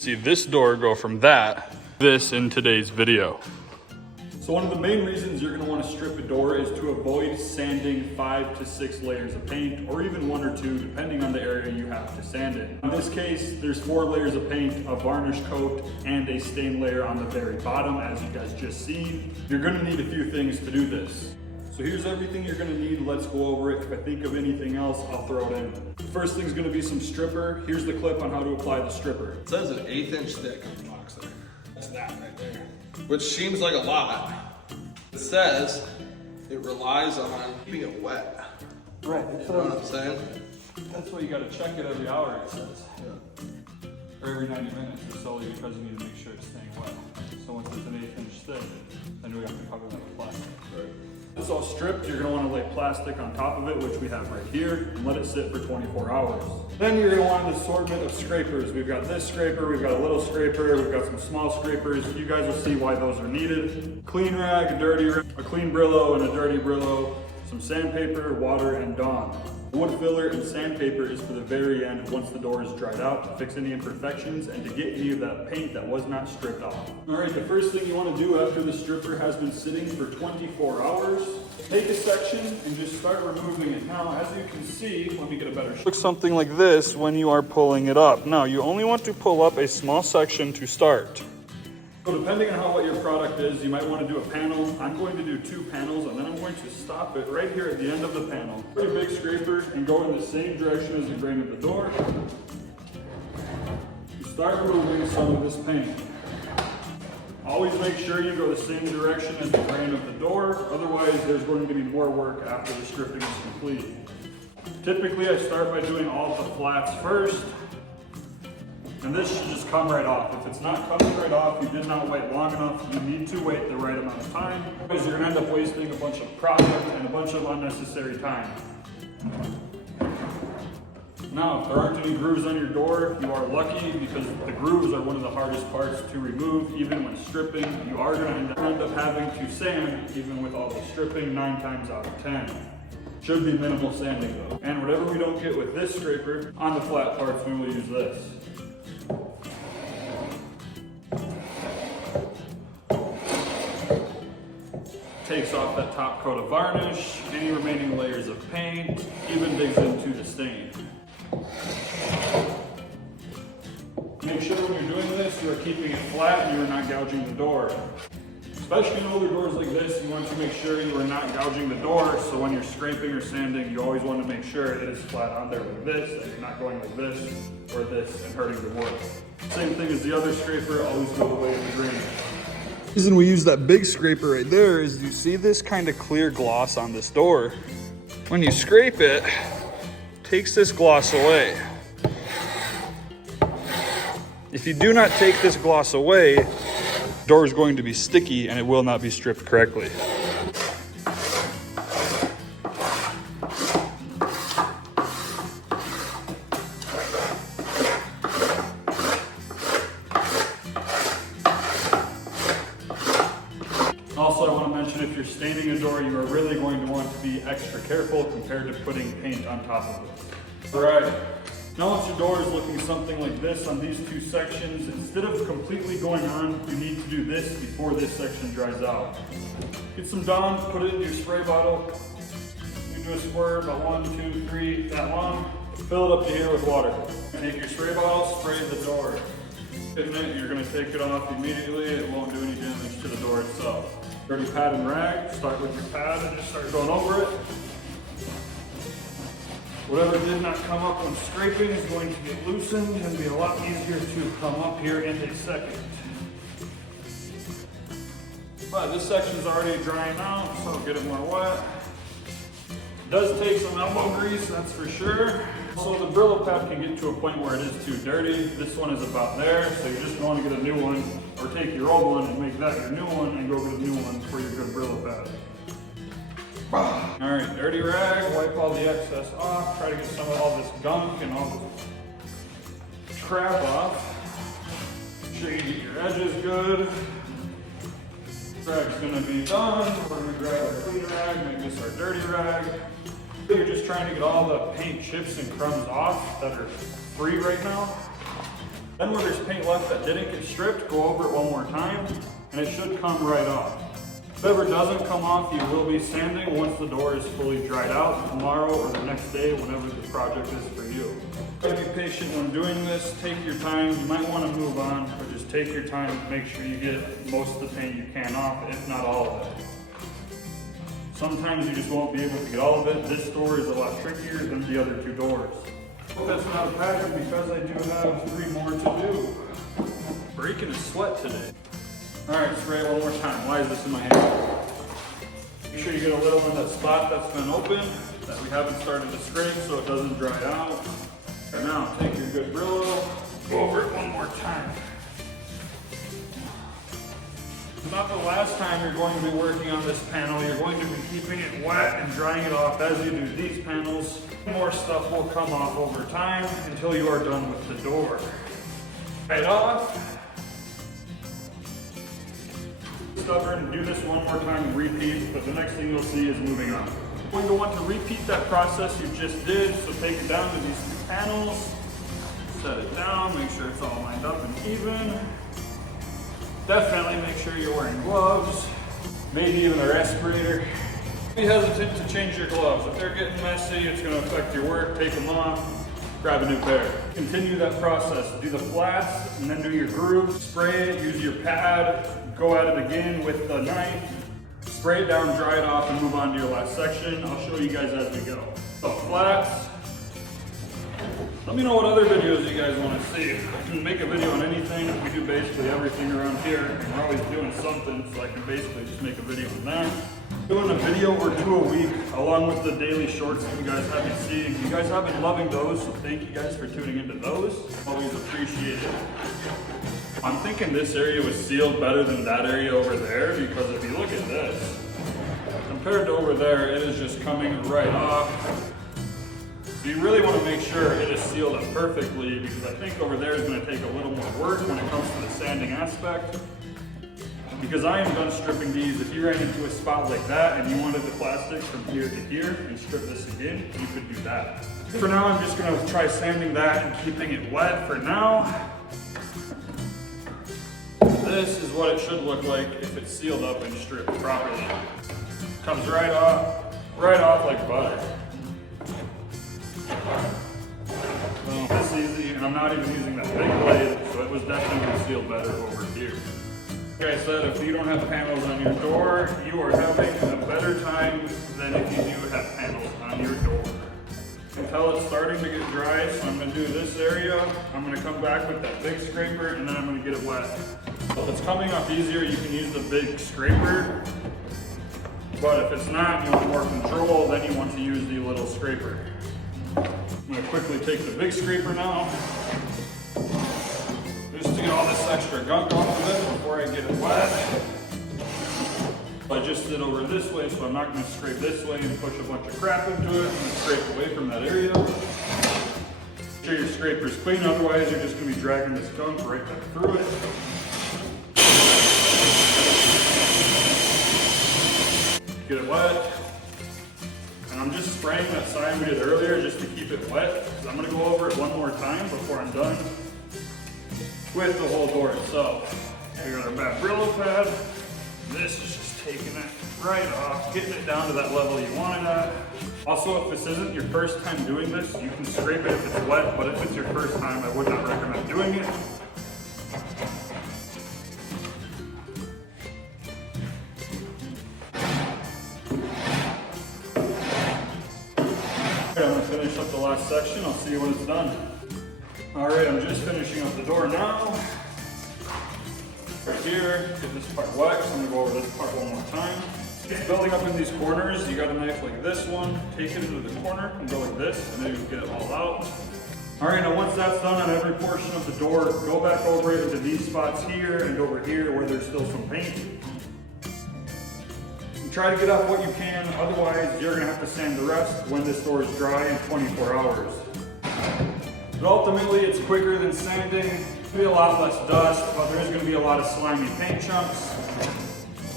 See this door go from that to this in today's video. So one of the main reasons you're going to want to strip a door is to avoid sanding 5 to 6 layers of paint, or even 1 or 2 depending on the area you have to sand in. In this case, there's 4 layers of paint, a varnish coat, and a stain layer on the very bottom, as you guys just seen. You're going to need a few things to do this. So here's everything you're going to need. Let's go over it. If I think of anything else, I'll throw it in. The first thing's going to be some stripper. Here's the clip on how to apply the stripper. It says an 1/8 inch thick on the box there. That's that right there. Which seems like a lot. It says it relies on keeping it wet. Right. You know what I'm saying? That's why you got to check it every hour, it says. Yeah. Or every 90 minutes, or solely because you need to make sure it's staying wet. So once it's an 1/8 inch thick, then we have to cover that with plastic. Right. It's all stripped, you're going to want to lay plastic on top of it, which we have right here, and let it sit for 24 hours. Then you're going to want an assortment of scrapers. We've got this scraper, we've got a little scraper, we've got some small scrapers. You guys will see why those are needed. Clean rag, a dirty rag, a clean Brillo and a dirty Brillo, some sandpaper, water, and Dawn. Wood filler and sandpaper is for the very end once the door is dried out, to fix any imperfections and to get any of that paint that was not stripped off. All right, the first thing you want to do after the stripper has been sitting for 24 hours, take a section and just start removing it. Now, as you can see, let me get a better shot. Looks something like this when you are pulling it up. Now, you only want to pull up a small section to start. So depending on what your product is, you might want to do a panel. I'm going to do 2 panels, and then I'm going to stop it right here at the end of the panel. Put a big scraper and go in the same direction as the grain of the door. You start removing some of this paint. Always make sure you go the same direction as the grain of the door, otherwise there's going to be more work after the stripping is complete. Typically I start by doing all the flats first, and this should just come right off. If it's not coming right off, you did not wait long enough, you need to wait the right amount of time, because you're going to end up wasting a bunch of product and a bunch of unnecessary time. Now, if there aren't any grooves on your door, you are lucky, because the grooves are one of the hardest parts to remove. Even when stripping, you are going to end up having to sand, even with all the stripping, 9 times out of 10. Should be minimal sanding though. And whatever we don't get with this scraper, on the flat parts, we will use this. Takes off that top coat of varnish, any remaining layers of paint, even digs into the stain. Make sure when you're doing this, you are keeping it flat and you are not gouging the door. Especially in older doors like this, you want to make sure you are not gouging the door, so when you're scraping or sanding, you always want to make sure it is flat on there like this, and you're not going like this or this and hurting the wood. Same thing as the other scraper, always go the way of the grain. The reason we use that big scraper right there is you see this kind of clear gloss on this door. When you scrape it, it takes this gloss away. If you do not take this gloss away, the door is going to be sticky and it will not be stripped correctly. Also, I want to mention, if you're staining a door, you are really going to want to be extra careful compared to putting paint on top of it. All right, now once your door is looking something like this on these 2 sections, instead of completely going on, you need to do this before this section dries out. Get some Dawn, put it in your spray bottle. You do a squirt about 1, 2, 3, that long. Fill it up to here with water. Take your spray bottle, spray the door. In it, you're going to take it off immediately. It won't do any damage to the door itself. Dirty pad and rag, start with your pad and just start going over it. Whatever did not come up when scraping is going to get loosened and be a lot easier to come up here in a second. But this section is already drying out, so get it more wet. It does take some elbow grease, that's for sure. So the Brillo pad can get to a point where it is too dirty. This one is about there, so you just want to get a new one, or take your old one and make that your new one, and go get a new one for your good Brillo pad. All right, dirty rag, wipe all the excess off. Try to get some of all this gunk and all this crap off. Make sure you get your edges good. Rag's gonna be done. We're gonna grab our clean rag, make this our dirty rag. You're just trying to get all the paint chips and crumbs off that are free right now. Then where there's paint left that didn't get stripped, go over it one more time, and it should come right off. If it ever doesn't come off, you will be sanding once the door is fully dried out tomorrow or the next day, whenever the project is for you. Gotta be patient when doing this, take your time. You might want to move on, but just take your time, make sure you get most of the paint you can off, if not all of it. Sometimes you just won't be able to get all of it. This door is a lot trickier than the other two doors. Hope that's not a pattern because I do have 3 more to do. Breaking a sweat today. All right, spray it one more time. Why is this in my hand? Make sure you get a little in that spot that's been open, that we haven't started to scrape so it doesn't dry out. And now take your good Brillo, go over it one more time. It's not the last time you're going to be working on this panel. You're going to be keeping it wet and drying it off as you do these panels. More stuff will come off over time until you are done with the door. Right off. Stubborn, do this one more time and repeat, but the next thing you'll see is moving on. You're going to want to repeat that process you just did, so take it down to these 2 panels, set it down, make sure it's all lined up and even. Definitely make sure you're wearing gloves, maybe even a respirator. Be hesitant to change your gloves. If they're getting messy, it's going to affect your work, take them off, grab a new pair. Continue that process. Do the flats and then do your grooves. Spray it, use your pad, go at it again with the knife. Spray it down, dry it off, and move on to your last section. I'll show you guys as we go. So flats. Let me know what other videos you guys want to see. I can make a video on anything. We do basically everything around here. And we're always doing something, so I can basically just make a video on that. Doing a video or 2 a week, along with the daily shorts that you guys have been seeing. You guys have been loving those, so thank you guys for tuning into those. Always appreciate it. I'm thinking this area was sealed better than that area over there, because if you look at this, compared to over there, it is just coming right off. So you really want to make sure it is sealed up perfectly, because I think over there is going to take a little more work when it comes to the sanding aspect. Because I am done stripping these. If you ran into a spot like that and you wanted the plastic from here to here and strip this again, you could do that. For now, I'm just going to try sanding that and keeping it wet for now. This is what it should look like if it's sealed up and stripped properly. Comes right off like butter. Well, this easy, and I'm not even using that big blade, so it was definitely sealed better over here. Like I said, if you don't have panels on your door, you are having a better time than if you do have panels on your door. You can tell it's starting to get dry, so I'm going to do this area. I'm going to come back with that big scraper, and then I'm going to get it wet. If it's coming off easier, you can use the big scraper. But if it's not, you want more control, then you want to use the little scraper. I'm going to quickly take the big scraper now, just to get all this extra gunk off of it before I get it wet. I just sit over this way, so I'm not going to scrape this way and push a bunch of crap into it. I'm going to scrape away from that area. Make sure your scraper's clean, otherwise you're just going to be dragging this gunk right back through it. Get it wet. And I'm just spraying that sign we did earlier just to keep it wet. I'm going to go over it one more time before I'm done with the whole door itself. We got our back Brillo pad. This is just taking it right off, getting it down to that level you want it at. Also, if this isn't your first time doing this, you can scrape it if it's wet, but if it's your first time, I would not recommend doing it. I'm going to finish up the last section. I'll see you when it's done. Alright, I'm just finishing up the door now. Right here, get this part wet, so I'm going to go over this part one more time. It's building up in these corners. You got a knife like this one, take it into the corner and go like this, and then you get it all out. Alright, now once that's done on every portion of the door, go back over it into these spots here and over here where there's still some paint. Try to get off what you can, otherwise you're going to have to sand the rest when this door is dry in 24 hours. But ultimately it's quicker than sanding. There'll be a lot less dust, but there is going to be a lot of slimy paint chunks.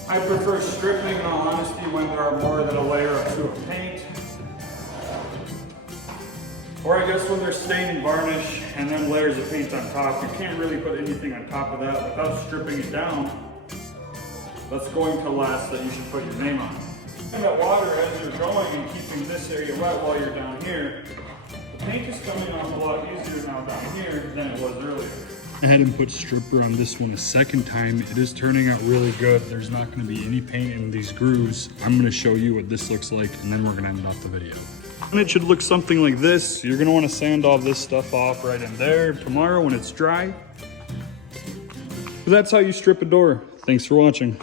I prefer stripping, in all honesty, when there are more than a layer or two of paint. Or I guess when they're stained in varnish and then layers of paint on top, you can't really put anything on top of that without stripping it down. That's going to last that you should put your name on. And that water as you're going and keeping this area wet while you're down here, the paint is coming off a lot easier now down here than it was earlier. I had him put stripper on this one a second time. It is turning out really good. There's not gonna be any paint in these grooves. I'm gonna show you what this looks like and then we're gonna end off the video. And it should look something like this. You're gonna wanna sand all this stuff off right in there tomorrow when it's dry. That's how you strip a door. Thanks for watching.